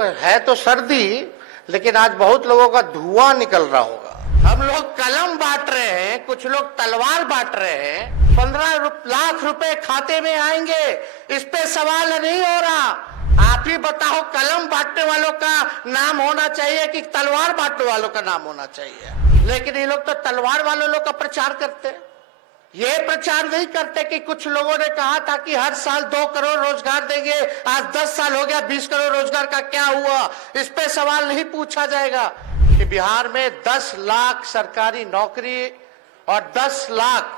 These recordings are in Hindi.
है तो सर्दी, लेकिन आज बहुत लोगों का धुआं निकल रहा होगा। हम लोग कलम बांट रहे हैं, कुछ लोग तलवार बांट रहे हैं। 15 लाख रुपए खाते में आएंगे, इस पे सवाल नहीं हो रहा। आप ही बताओ, कलम बांटने वालों का नाम होना चाहिए कि तलवार बांटने वालों का नाम होना चाहिए? लेकिन ये लोग तो तलवार वालों लोग का प्रचार करते हैं। ये प्रचार नहीं करते कि कुछ लोगों ने कहा था कि हर साल 2 करोड़ रोजगार देंगे। आज 10 साल हो गया, 20 करोड़ रोजगार का क्या हुआ? इस पे सवाल नहीं पूछा जाएगा कि बिहार में 10 लाख सरकारी नौकरी और 10 लाख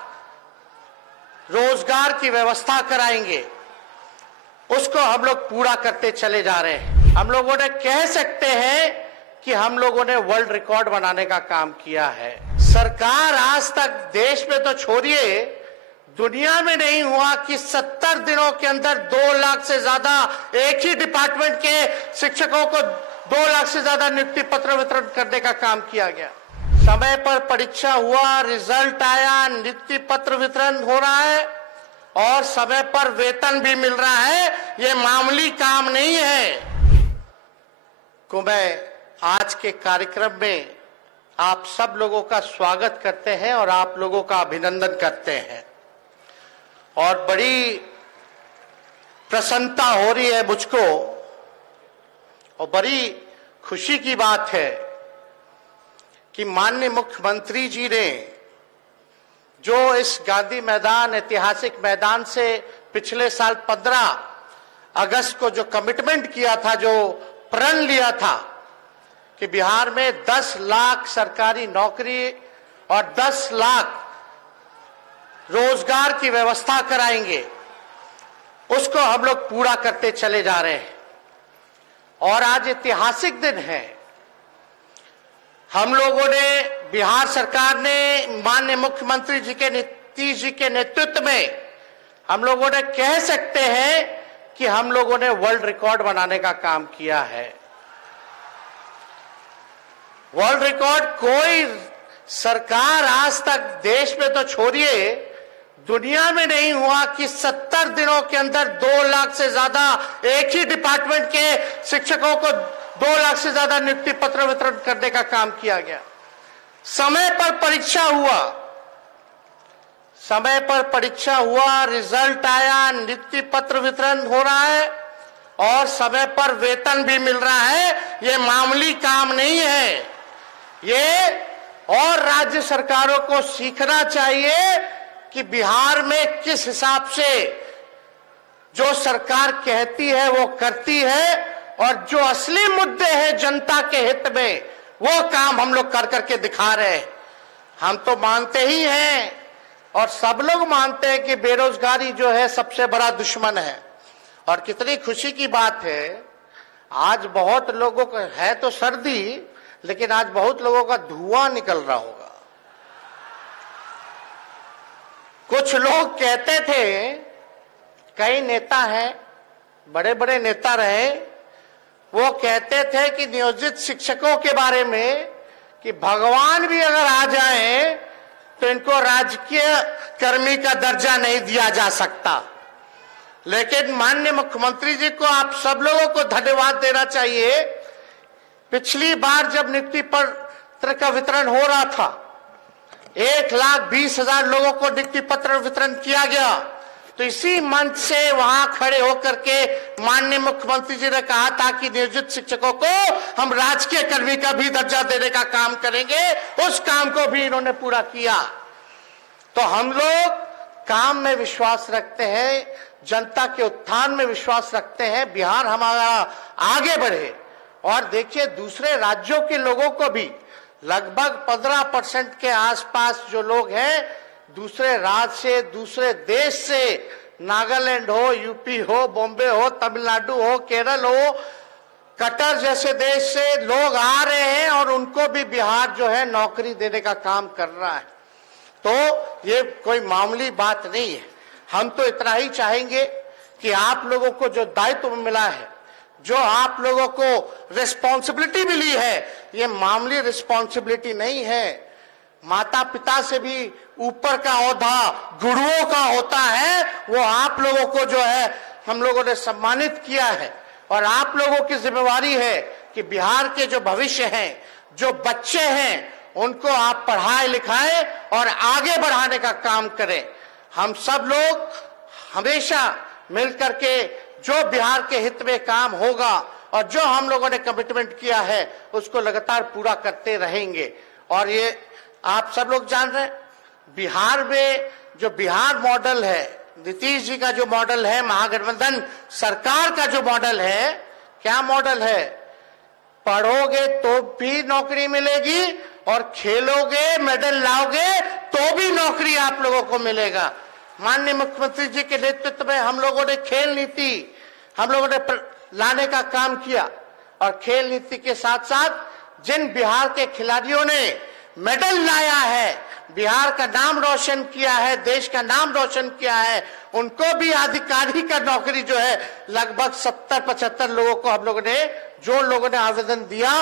रोजगार की व्यवस्था कराएंगे, उसको हम लोग पूरा करते चले जा रहे हैं। हम लोगों ने कह सकते हैं कि हम लोगों ने वर्ल्ड रिकॉर्ड बनाने का काम किया है। सरकार आज तक देश में तो छोड़िए, दुनिया में नहीं हुआ कि 70 दिनों के अंदर 2 लाख से ज्यादा एक ही डिपार्टमेंट के शिक्षकों को 2 लाख से ज्यादा नियुक्ति पत्र वितरण करने का काम किया गया। समय पर परीक्षा हुआ, रिजल्ट आया, नियुक्ति पत्र वितरण हो रहा है और समय पर वेतन भी मिल रहा है। ये मामूली काम नहीं है। को मैं आज के कार्यक्रम में आप सब लोगों का स्वागत करते हैं और आप लोगों का अभिनंदन करते हैं। और बड़ी प्रसन्नता हो रही है मुझको और बड़ी खुशी की बात है कि माननीय मुख्यमंत्री जी ने जो इस गांधी मैदान, ऐतिहासिक मैदान से पिछले साल 15 अगस्त को जो कमिटमेंट किया था, जो प्रण लिया था कि बिहार में 10 लाख सरकारी नौकरी और 10 लाख रोजगार की व्यवस्था कराएंगे, उसको हम लोग पूरा करते चले जा रहे हैं। और आज ऐतिहासिक दिन है। हम लोगों ने, बिहार सरकार ने माननीय मुख्यमंत्री जी के नीतीश जी के नेतृत्व में, हम लोगों ने कह सकते हैं कि हम लोगों ने वर्ल्ड रिकॉर्ड बनाने का काम किया है। वर्ल्ड रिकॉर्ड कोई सरकार आज तक देश में तो छोड़िए, दुनिया में नहीं हुआ कि 70 दिनों के अंदर 2 लाख से ज्यादा एक ही डिपार्टमेंट के शिक्षकों को 2 लाख से ज्यादा नियुक्ति पत्र वितरण करने का काम किया गया। समय पर परीक्षा हुआ, समय पर परीक्षा हुआ, रिजल्ट आया, नियुक्ति पत्र वितरण हो रहा है और समय पर वेतन भी मिल रहा है। ये मामूली काम नहीं है। ये और राज्य सरकारों को सीखना चाहिए कि बिहार में किस हिसाब से जो सरकार कहती है वो करती है और जो असली मुद्दे हैं जनता के हित में, वो काम हम लोग कर करके दिखा रहे हैं। हम तो मानते ही हैं और सब लोग मानते हैं कि बेरोजगारी जो है सबसे बड़ा दुश्मन है। और कितनी खुशी की बात है, आज बहुत लोगों को है तो सर्दी, लेकिन आज बहुत लोगों का धुआं निकल रहा होगा। कुछ लोग कहते थे, कई नेता हैं, बड़े बड़े नेता रहे, वो कहते थे कि नियोजित शिक्षकों के बारे में कि भगवान भी अगर आ जाए तो इनको राजकीय कर्मी का दर्जा नहीं दिया जा सकता। लेकिन माननीय मुख्यमंत्री जी को आप सब लोगों को धन्यवाद देना चाहिए। पिछली बार जब नियुक्ति पत्र का वितरण हो रहा था, 1,20,000 लोगों को नियुक्ति पत्र वितरण किया गया, तो इसी मंच से वहां खड़े होकर के माननीय मुख्यमंत्री जी ने कहा था कि नियोजित शिक्षकों को हम राजकीय कर्मी का भी दर्जा देने का काम करेंगे। उस काम को भी इन्होंने पूरा किया। तो हम लोग काम में विश्वास रखते हैं, जनता के उत्थान में विश्वास रखते हैं, बिहार हमारा आगे बढ़े। और देखिए, दूसरे राज्यों के लोगों को भी लगभग 15% के आसपास जो लोग हैं, दूसरे राज्य से, दूसरे देश से, नागालैंड हो, यूपी हो, बॉम्बे हो, तमिलनाडु हो, केरल हो, कतर जैसे देश से लोग आ रहे हैं और उनको भी बिहार जो है नौकरी देने का काम कर रहा है। तो ये कोई मामूली बात नहीं है। हम तो इतना ही चाहेंगे कि आप लोगों को जो दायित्व मिला है, जो आप लोगों को रिस्पॉन्सिबिलिटी मिली है, ये मामूली रिस्पॉन्सिबिलिटी नहीं है। माता पिता से भी ऊपर का ओहदा गुरुओं का होता है। वो आप लोगों को जो है हम लोगों ने सम्मानित किया है और आप लोगों की जिम्मेवारी है कि बिहार के जो भविष्य हैं, जो बच्चे हैं, उनको आप पढ़ाए लिखाएं और आगे बढ़ाने का काम करें। हम सब लोग हमेशा मिलकर के जो बिहार के हित में काम होगा और जो हम लोगों ने कमिटमेंट किया है उसको लगातार पूरा करते रहेंगे। और ये आप सब लोग जान रहे हैं, बिहार में जो बिहार मॉडल है, नीतीश जी का जो मॉडल है, महागठबंधन सरकार का जो मॉडल है, क्या मॉडल है? पढ़ोगे तो भी नौकरी मिलेगी और खेलोगे, मेडल लाओगे तो भी नौकरी आप लोगों को मिलेगा। माननीय मुख्यमंत्री जी के नेतृत्व में हम लोगों ने खेल नीति हम लोगों ने लाने का काम किया और खेल नीति के साथ साथ जिन बिहार के खिलाड़ियों ने मेडल लाया है, बिहार का नाम रोशन किया है, देश का नाम रोशन किया है, उनको भी अधिकारी का नौकरी जो है लगभग 70-75 लोगों को हम लोगों ने, जो लोगों ने आवेदन दिया,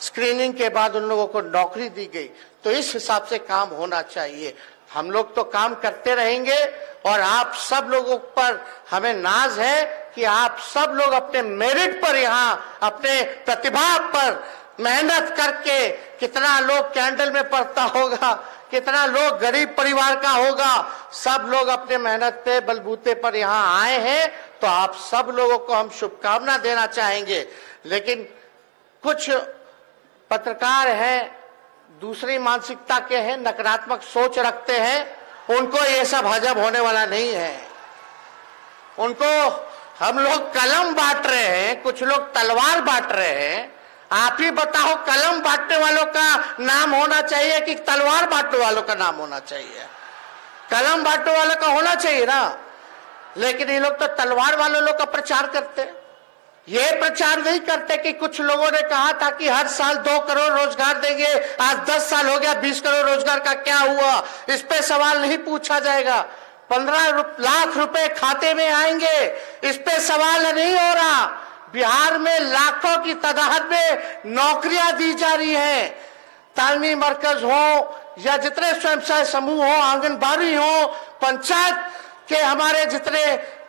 स्क्रीनिंग के बाद उन लोगों को नौकरी दी गई। तो इस हिसाब से काम होना चाहिए। हम लोग तो काम करते रहेंगे और आप सब लोगों पर हमें नाज है कि आप सब लोग अपने मेरिट पर, यहाँ अपने प्रतिभा पर मेहनत करके, कितना लोग कैंडल में पढ़ता होगा, कितना लोग गरीब परिवार का होगा, सब लोग अपने मेहनत पे बलबूते पर यहाँ आए हैं। तो आप सब लोगों को हम शुभकामना देना चाहेंगे। लेकिन कुछ पत्रकार हैं, दूसरी मानसिकता के हैं, नकारात्मक सोच रखते हैं, उनको ये सब हजम होने वाला नहीं है। उनको हम लोग कलम बांट रहे हैं, कुछ लोग तलवार बांट रहे हैं। आप ही बताओ, कलम बांटने वालों का नाम होना चाहिए कि तलवार बांटने वालों का नाम होना चाहिए? कलम बांटने वालों का होना चाहिए ना। लेकिन ये लोग तो तलवार वालों लोग का प्रचार करते हैं। ये प्रचार नहीं करते कि कुछ लोगों ने कहा था कि हर साल 2 करोड़ रोजगार देंगे, आज 10 साल हो गया, 20 करोड़ रोजगार का क्या हुआ? इस पे सवाल नहीं पूछा जाएगा। 15 लाख रुपए खाते में आएंगे, इस पे सवाल नहीं हो रहा। बिहार में लाखों की तादाद में नौकरियां दी जा रही हैं। तालमी मरकज हो या जितने स्वयं सहायता समूह हो, आंगनबाड़ी हो, पंचायत के हमारे जितने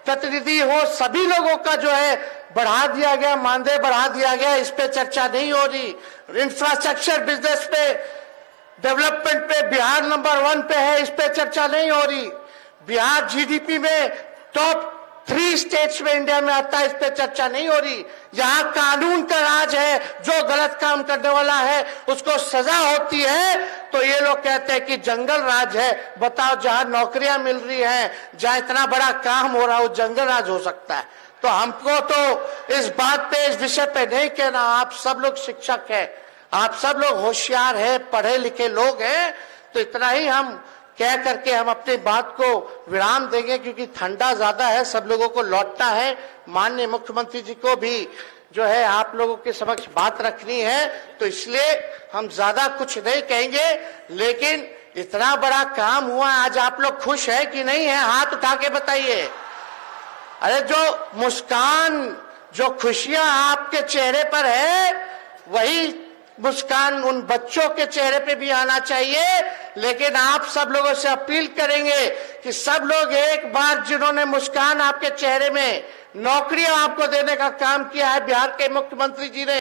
प्रतिनिधि हो, सभी लोगों का जो है बढ़ा दिया गया, मानदेय बढ़ा दिया गया। इस पे चर्चा नहीं हो रही। इंफ्रास्ट्रक्चर बिजनेस पे, डेवलपमेंट पे बिहार नंबर 1 पे है, इस पे चर्चा नहीं हो रही। बिहार जीडीपी में टॉप 3 स्टेट्स में इंडिया में आता है, इस पे चर्चा नहीं हो रही। यहाँ कानून का राज है, जो गलत काम करने वाला है उसको सजा होती है। तो ये लोग कहते हैं कि जंगल राज है। बताओ, जहाँ नौकरियां मिल रही हैं, जहाँ इतना बड़ा काम हो रहा है, वो जंगल राज हो सकता है? तो हमको तो इस बात पे, इस विषय पे नहीं कहना। आप सब लोग शिक्षक हैं, आप सब लोग होशियार हैं, पढ़े लिखे लोग हैं। तो इतना ही हम कह करके हम अपनी बात को विराम देंगे, क्योंकि ठंडा ज्यादा है, सब लोगों को लौटना है। माननीय मुख्यमंत्री जी को भी जो है आप लोगों के समक्ष बात रखनी है, तो इसलिए हम ज्यादा कुछ नहीं कहेंगे। लेकिन इतना बड़ा काम हुआ, आज आप लोग खुश है कि नहीं है? हाथ उठा के बताइए। अरे जो मुस्कान, जो खुशियां आपके चेहरे पर है, वही मुस्कान उन बच्चों के चेहरे पे भी आना चाहिए। लेकिन आप सब लोगों से अपील करेंगे कि सब लोग एक बार, जिन्होंने मुस्कान आपके चेहरे में, नौकरियां आपको देने का काम किया है बिहार के मुख्यमंत्री जी ने,